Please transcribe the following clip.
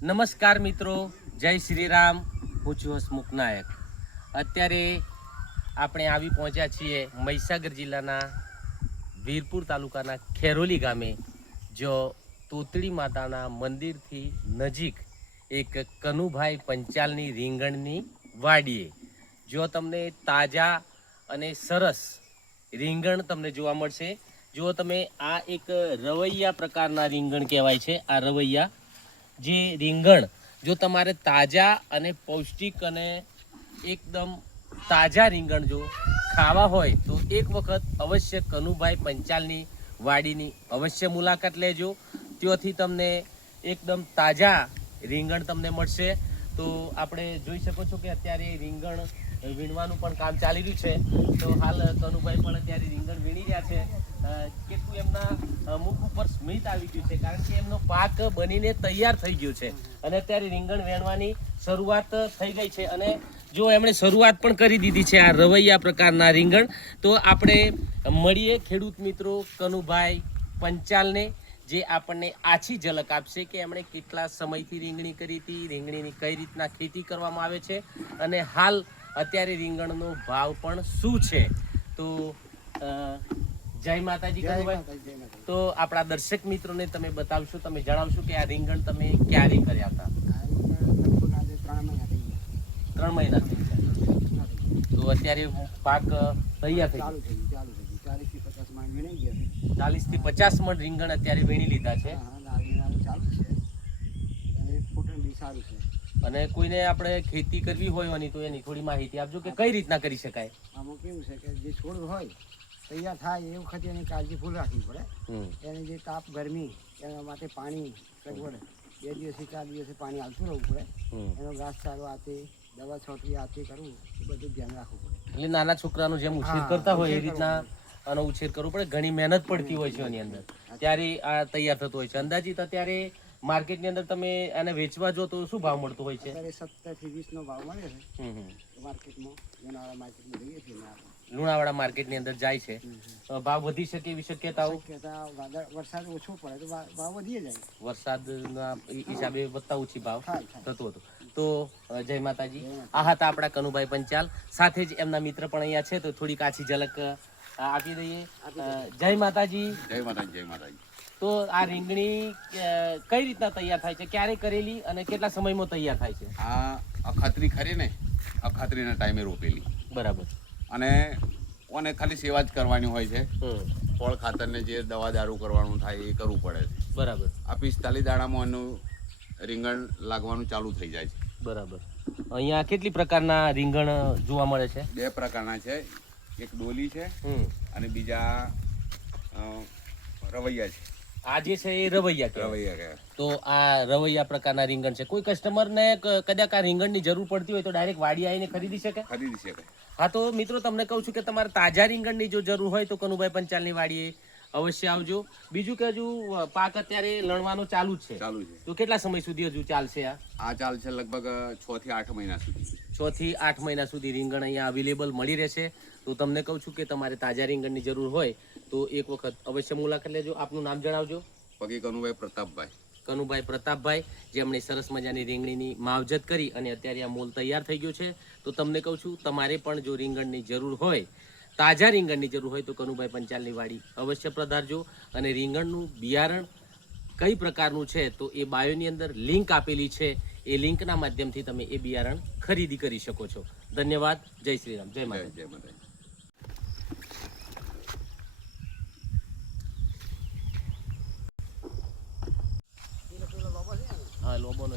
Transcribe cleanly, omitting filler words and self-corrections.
નમસ્કાર મિત્રો, જય શ્રી રામ. હું છું હસમુખ નાયક. અત્યારે આપણે આવી પહોંચ્યા છીએ મહીસાગર જિલ્લાના વીરપુર તાલુકાના ખેરોલી ગામે. જો તોતળી માતાના મંદિરથી નજીક એક કનુભાઈ પંચાલની રીંગણની વાડીએ જો તમને તાજા અને સરસ રીંગણ તમને જોવા મળશે. જો તમે આ એક રવૈયા પ્રકારના રીંગણ કહેવાય છે. આ રવૈયા જે રીંગણ જો તમારે તાજા અને પૌષ્ટિક અને એકદમ તાજા રીંગણ જો ખાવા હોય તો એક વખત અવશ્ય કનુભાઈ પંચાલની વાડીની અવશ્ય મુલાકાત લેજો. ત્યાંથી તમને એકદમ તાજા રીંગણ તમને મળશે. તો આપણે જોઈ શકો છો કે અત્યારે રીંગણ વીણવાનું પણ કામ ચાલી રહ્યું છે. તો હાલ કનુભાઈ પણ અત્યારે રીંગણ વીણી રહ્યા છે. કેટલું એમના મુખ ઉપર સ્મિત આવી ગયું છે, કારણ કે એમનો પાક બનીને તૈયાર થઈ ગયો છે અને અત્યારે રીંગણ વેણવાની શરૂઆત થઈ ગઈ છે. અને જો એમણે શરૂઆત પણ કરી દીધી છે આ રવૈયા પ્રકારના રીંગણ. તો આપણે મળીએ ખેડૂત મિત્રો કનુભાઈ પંચાલને, જે આપણને આછી ઝલક આપશે કે એમણે કેટલા સમયથી રીંગણી કરી હતી, રીંગણીની કઈ રીતના ખેતી કરવામાં આવે છે અને હાલ અત્યારે રીંગણનો ભાવ પણ શું છે. તો જય માતાજી કનુભાઈ. તો આપણા દર્શક મિત્રોને તમે બતાવશો, તમે જણાવશો કે આ રીંગણ તમે ક્યારે કર્યા હતા? 3 મહિના થઈ ગયા. તો અત્યારે પાક તૈયાર થઈ ગયો. 40 થી 50 મણ રીંગણ અત્યારે વીણી લીધા છે. અને કોઈને આપણે ખેતી કરવી હોય તો એની થોડી માહિતી આપજો કે કઈ રીતના કરી શકાય. આમાં કેવું છે કે જે છોડ હોય તૈયાર થાય એ વખતે એની કાળજી ફૂલ રાખવી પડે. એને જે તાપ ગરમી એના માટે પાણી સગવડ 2 દિવસથી 4 દિવસે પાણી આવતું રહેવું પડે. એનો ઘાસચારો આતે દવા છોટવી આતે કરવું એ બધું ધ્યાન રાખવું પડે. એટલે નાના છોકરાનું જેમ ઉછેર કરતા હોય એ રીતના આનો ઉછેર કરવો પડે. ઘણી મહેનત પડતી હોય છે એની અંદર, ત્યારે આ તૈયાર થતો હોય છે. અંદાજિત અત્યારે માર્કેટની અંદર તમે આને વેચવા જો તો શું ભાવ મળતો હોય છે? 17 થી 20 નો ભાવ મળે છે માર્કેટમાં. લુણાવાડા માર્કેટમાં જઈએ છીએ. લુણાવાડા માર્કેટની અંદર જાય છે. ભાવ વધી શકે એવી શક્યતાઓ? વરસાદ ઓછો પડે તો ભાવ વધી જાય. વરસાદના હિસાબે વધતા ઓછી ભાવ થતો હતો. તો જય માતાજી. આ હતા આપણા કનુભાઈ પંચાલ. સાથે જ એમના મિત્ર પણ અહીંયા છે, તો થોડી કાચી ઝલક આપી દઈએ. જય માતાજી. જય માતાજી. જય માતાજી. તો આ રીંગણી કઈ રીતના તૈયાર થાય છે, ક્યારે કરેલી અને કેટલા સમયમાં તૈયાર થાય છે? આ અખાત્રી ખરી ને, અખાત્રીના ટાઈમે રોપેલી. બરાબર. અને ઓને ખાલી સેવા જ કરવાની હોય છે. ફળ ખાતરને જે દવા દારૂ કરવાનું થાય એ કરવું પડે છે. બરાબર. આ 45 દાડામાં એનું રીંગણ લાગવાનું ચાલુ થઈ જાય છે. બરાબર. અહીંયા કેટલી પ્રકારના રીંગણ જોવા મળે છે? 2 પ્રકારના છે. એક ડોલી છે અને બીજા રવૈયા છે. આ જે છે એ રવૈયા કહેવાય. તો આ રવૈયા પ્રકારના રીંગણ છે. કોઈ કસ્ટમરને કદાચ આ રીંગણની જરૂર પડતી હોય તો ડાયરેક્ટ વાડી આવીને ખરીદી શકે? ખરીદી શકે. હા, તો મિત્રો તમને કહું છું કે તમારે તાજા રીંગણની જો જરૂર હોય તો કનુભાઈ પંચાલની વાડીએ અવશ્ય આવજો. બીજું કે હજુ પાક અત્યારે લણવાનો ચાલુ જ છે. તો કેટલા સમય સુધી હજુ ચાલશે આ ચાલશે? લગભગ 6 થી 8 મહિના સુધી. 6 થી 8 મહિના સુધી રીંગણ અહીંયા અવેલેબલ મળી રહેશે. તો તમને કહું છું કે તમારે તાજા રીંગણની જરૂર હોય તો એક વખત અવશ્ય મુલાકાત લેજો. આપનું નામ જણાવજો. પગી કનુભાઈ પ્રતાપભાઈ. કનુભાઈ પ્રતાપભાઈ, જેમણે સરસ મજાની રીંગણીની માવજત કરી અને અત્યારે આ મોલ તૈયાર થઈ ગયો છે. તો તમને કહું છું તમારે પણ જો રીંગણની જરૂર હોય, તાજા રીંગણની જરૂર હોય તો કનુભાઈ પંચાલની વાડી અવશ્ય પધારજો. અને રીંગણનું બિયારણ કઈ પ્રકારનું છે તો એ બાયોની અંદર લિંક આપેલી છે. એ લિંકના માધ્યમથી તમે એ બિયારણ ખરીદી કરી શકો છો. ધન્યવાદ. જય શ્રી રામ. જય માતા. જય માતા. હા, લોબોનો